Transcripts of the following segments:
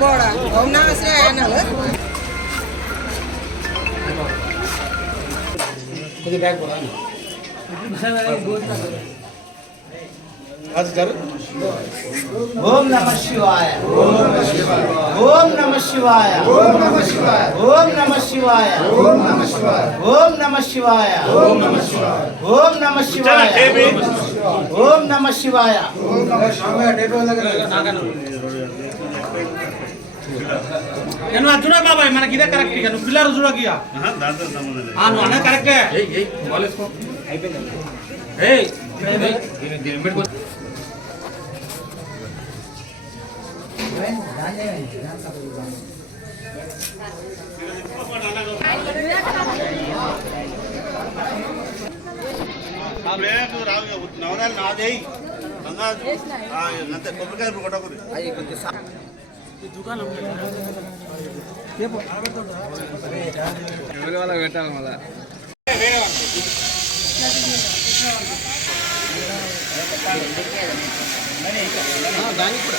గోడ భవనాశ్రయ యానల్ కొద్ది బ్యాగ్ పోదాం ఓం నమ శివాయ ఓం నమ శివాయ ఓం నమ శివాయ ఓం నమ శివాయ ఓం నమ శివాయ ఓం నమ శివాయ ఓం నమ శివాయ ఓం నమ శివాయ ఓం నమ శివాయ ఓం నమ శివాయ ఓం నమ శివాయ నువ్వు చూడ బాబాయ్ మనకి ఇదే కరెక్ట్ ఇక నువ్వు పిల్లలు చూడక ఇక దాంతో సంబంధం లేదు ఆ, నువ్వు అన్నది కరెక్టే ఏయ్, బ్రేక్ రావు ఇక నవరాలు నాదేయి అంతే కొబ్బరికాయ కొట్టకూడదు దుకాణం పెట్టాలి మళ్ళా దానికి కూడా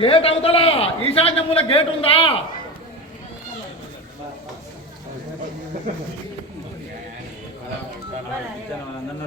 గేట్ అవుతలా. ఈశాన్యముల గేట్ ఉందా? అందరిలో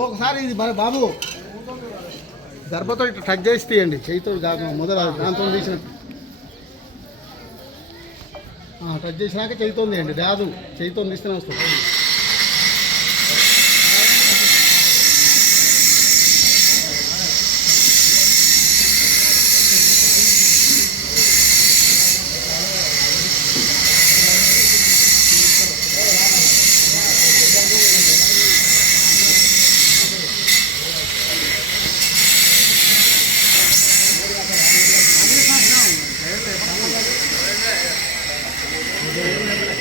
ఒకసారి ఇది బా- బాబు. దర్భతో ఇట్లా టచ్ చేసి తీయండి. చేయితో కాకుండా మొదలు దాంతో తీసిన. టచ్ చేసినాక చేయితో తీయండి. రాదు. చేయితో తీస్తేనే వస్తుంది ఇక్కడ ఉన్నాయి కదా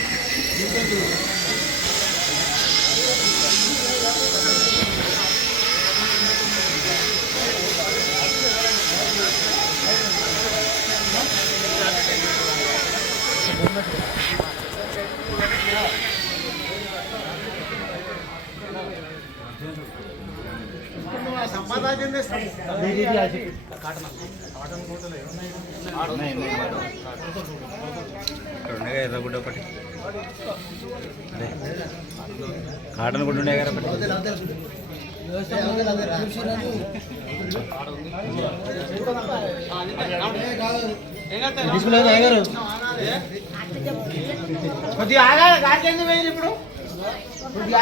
ఎర్రగుడ్డ ఒకటి కాటన్ గుడ్డ ఉన్నాయి కదా ఒకటి కొద్దిగా ఆగాలి గాడికి ఎందుకు వేయరు ఇప్పుడు? కొద్దిగా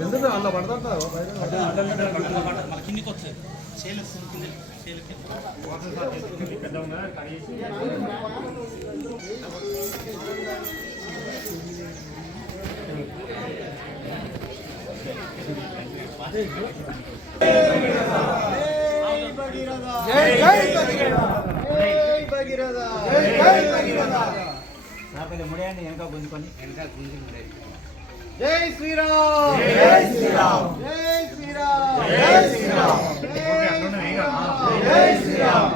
ఎందుకు అలా పడతారు కిందికి వస్తాయి నాకు ముడియాన్ని వెనక గుంజుకొని వెనక గుంజుకుని జై శ్రీరామ్ జై శ్రీరామ్ జై శ్రీరామ్ జై శ్రీరామ్ జై శ్రీరామ్ జై శ్రీరామ్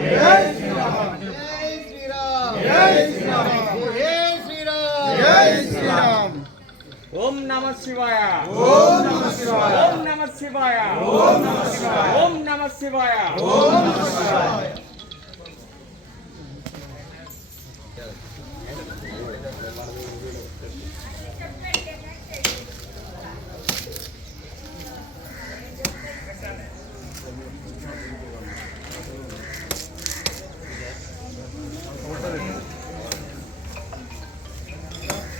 జై శ్రీరామ్ జై శ్రీరామ్ జై శ్రీరామ్ జై శ్రీరామ్ ఓం నమ శివాయ ఓం నమ శివాయ ఓం నమ శివాయ ఓం నమ శివాయ ఓం నమ శివాయ ఓం నమ శివాయ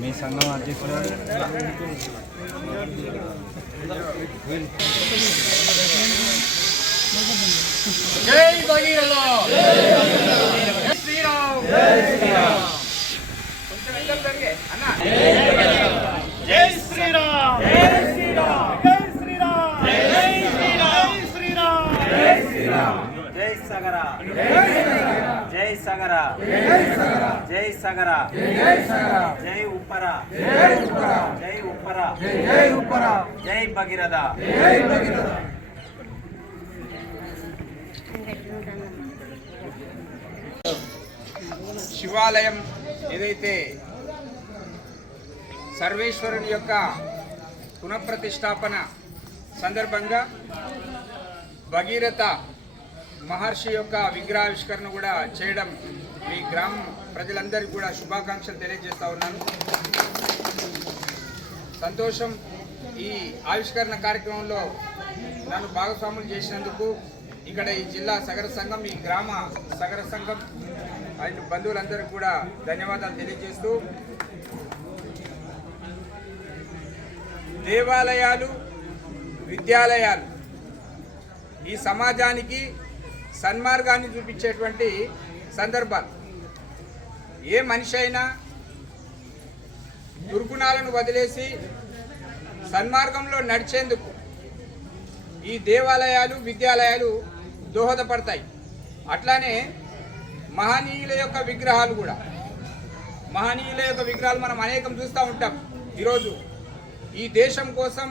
మీ సంఘం అధ్యక్షుడు. జై భగీరథ! జై శ్రీరామ్! జై శ్రీరామ్ కొంచెం అన్న. జై శ్రీరామ్! జై శ్రీరామ్ జై శ్రీరామ్ జై శ్రీరామ్ జై సగర. జై సగర. జై సగర. జై ఉప్పర. జై ఉప్పర. జై భగీరథ. శివాలయం ఏదైతే సర్వేశ్వరుని యొక్క పునఃప్రతిష్టాపన సందర్భంగా భగీరథ మహర్షి యొక్క విగ్రహావిష్కరణ కూడా చేయడం మీ గ్రామం ప్రజలందరికీ కూడా శుభాకాంక్షలు తెలియజేస్తా ఉన్నాను. సంతోషం ఈ ఆవిష్కరణ కార్యక్రమంలో నన్ను భాగస్వాములు చేసినందుకు ఇక్కడ ఈ జిల్లా సగర సంఘం ఈ గ్రామ సగర సంఘం ఆయన బంధువులందరికీ కూడా ధన్యవాదాలు తెలియజేస్తూ దేవాలయాలు విద్యాలయాలు ఈ సమాజానికి సన్మార్గాన్ని చూపించేటువంటి సందర్భాలు. ఏ మనిషి అయినా దుర్గుణాలను వదిలేసి సన్మార్గంలో నడిచేందుకు ఈ దేవాలయాలు విద్యాలయాలు దోహదపడతాయి. అట్లానే మహనీయుల యొక్క విగ్రహాలు కూడా. మహనీయుల యొక్క విగ్రహాలు మనం అనేకం చూస్తూ ఉంటాం ఈరోజు. ఈ దేశం కోసం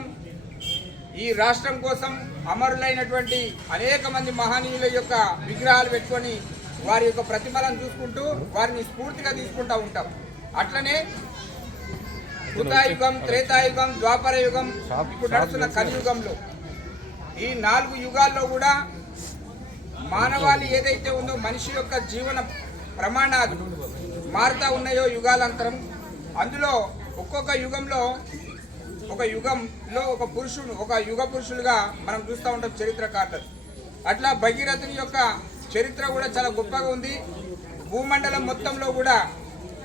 ఈ రాష్ట్రం కోసం అమరులైనటువంటి అనేక మంది మహనీయుల యొక్క విగ్రహాలు పెట్టుకొని వారి యొక్క ప్రతిమలను చూసుకుంటూ వారిని స్ఫూర్తిగా తీసుకుంటూ ఉంటాం. అట్లనే కృతాయుగం త్రేతాయుగం ద్వాపర యుగం ఇప్పుడు నడుస్తున్న కలియుగంలో ఈ నాలుగు యుగాల్లో కూడా మానవాళి ఏదైతే ఉందో మనిషి యొక్క జీవన ప్రమాణాలు మారుతా ఉన్నాయో యుగాలంతరం అందులో ఒక్కొక్క యుగంలో ఒక యుగంలో ఒక పురుషుడు ఒక యుగ పురుషులుగా మనం చూస్తూ ఉంటాం చరిత్రకారులు అట్లా భగీరథుని యొక్క చరిత్ర కూడా చాలా గొప్పగా ఉంది. భూమండలం మొత్తంలో కూడా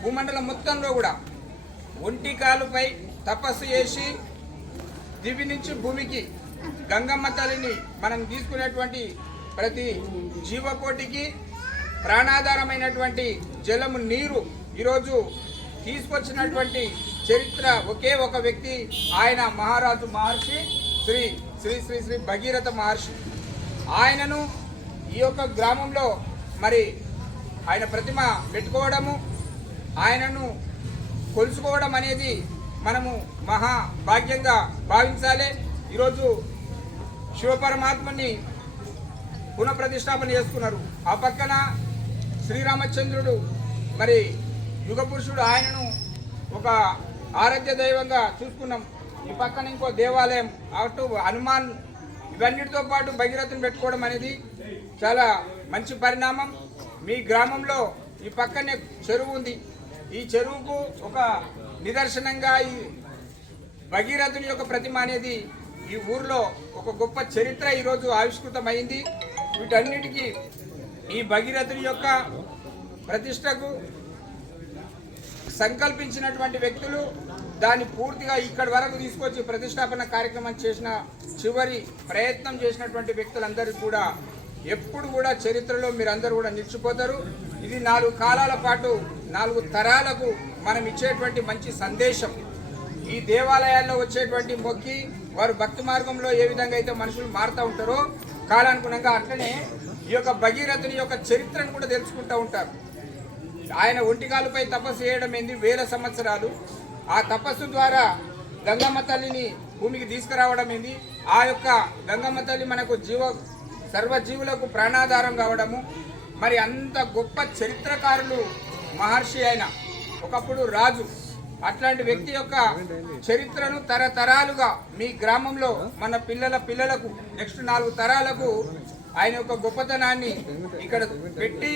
భూమండలం మొత్తంలో కూడా ఒంటి కాలుపై తపస్సు చేసి దివి నుంచి భూమికి గంగమ్మ తల్లిని మనం తీసుకునేటువంటి ప్రతి జీవకోటికి ప్రాణాధారమైనటువంటి జలము నీరు ఈరోజు తీసుకొచ్చినటువంటి చరిత్ర ఒకే ఒక వ్యక్తి ఆయన మహారాజు మహర్షి శ్రీ శ్రీ శ్రీ శ్రీ భగీరథ మహర్షి. ఆయనను ఈ యొక్క గ్రామంలో మరి ఆయన ప్రతిమ పెట్టుకోవడము ఆయనను కొలుసుకోవడం అనేది మనము మహా భాగ్యంగా భావించాలి. ఈరోజు శివపరమాత్మని పునఃప్రతిష్టాపన చేసుకున్నారు. ఆ పక్కన శ్రీరామచంద్రుడు మరి యుగ పురుషుడు ఆయనను ఒక ఆరాధ్య దైవంగా చూసుకున్నాం. ఈ పక్కన ఇంకో దేవాలయం అటు హనుమాన్ ఇవన్నిటితో పాటు భగీరథుని పెట్టుకోవడం అనేది చాలా మంచి పరిణామం. మీ గ్రామంలో ఈ పక్కనే చెరువు ఉంది. ఈ చెరువుకు ఒక నిదర్శనంగా ఈ భగీరథుని యొక్క ప్రతిమ అనేది ఈ ఊర్లో ఒక గొప్ప చరిత్ర ఈరోజు ఆవిష్కృతమైంది. వీటన్నిటికీ ఈ భగీరథుని యొక్క ప్రతిష్టకు సంకల్పించినటువంటి వ్యక్తులు దాన్ని పూర్తిగా ఇక్కడి వరకు తీసుకొచ్చి ప్రతిష్టాపన కార్యక్రమం చేసిన చివరి ప్రయత్నం చేసినటువంటి వ్యక్తులందరికీ కూడా ఎప్పుడు కూడా చరిత్రలో మీరందరూ కూడా నిలిచిపోతారు. ఇది నాలుగు కాలాల పాటు నాలుగు తరాలకు మనం ఇచ్చేటువంటి మంచి సందేశం. ఈ దేవాలయాల్లో వచ్చేటువంటి మొక్కి వారు భక్తి మార్గంలో ఏ విధంగా అయితే మనుషులు మారుతూ ఉంటారో కాలానుగుణంగా అట్లనే ఈ యొక్క భగీరథుని యొక్క చరిత్రను కూడా తెలుసుకుంటూ ఉంటారు. ఆయన ఒంటికాలుపై తపస్సు చేయడం ఏంది? వేల సంవత్సరాలు. ఆ తపస్సు ద్వారా గంగమ్మ తల్లిని భూమికి తీసుకురావడం ఏంది? ఆ యొక్క గంగమ్మ తల్లి మనకు జీవ సర్వజీవులకు ప్రాణాధారం కావడము. మరి అంత గొప్ప చరిత్రకారులు మహర్షి అయిన ఒకప్పుడు రాజు. అట్లాంటి వ్యక్తి యొక్క చరిత్రను తరతరాలుగా మీ గ్రామంలో మన పిల్లల పిల్లలకు నెక్స్ట్ నాలుగు తరాలకు ఆయన యొక్క గొప్పతనాన్ని ఇక్కడ పెట్టి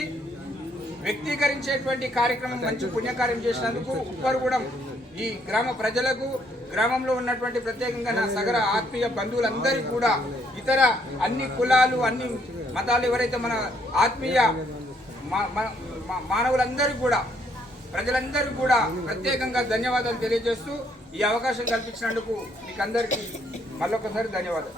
వ్యక్తీకరించేటువంటి కార్యక్రమం మంచి పుణ్యకార్యం చేసినందుకు ఉప్పరుగుడం ఈ గ్రామ ప్రజలకు గ్రామంలో ఉన్నటువంటి ప్రత్యేకంగా నా సగర ఆత్మీయ బంధువులందరికీ కూడా ఇతర అన్ని కులాలు అన్ని మతాలు ఎవరైతే మన ఆత్మీయ మా- మానవులందరికీ కూడా ప్రజలందరికీ కూడా ప్రత్యేకంగా ధన్యవాదాలు తెలియజేస్తూ ఈ అవకాశం కల్పించినందుకు మీకు అందరికీ మళ్ళొకసారి ధన్యవాదాలు.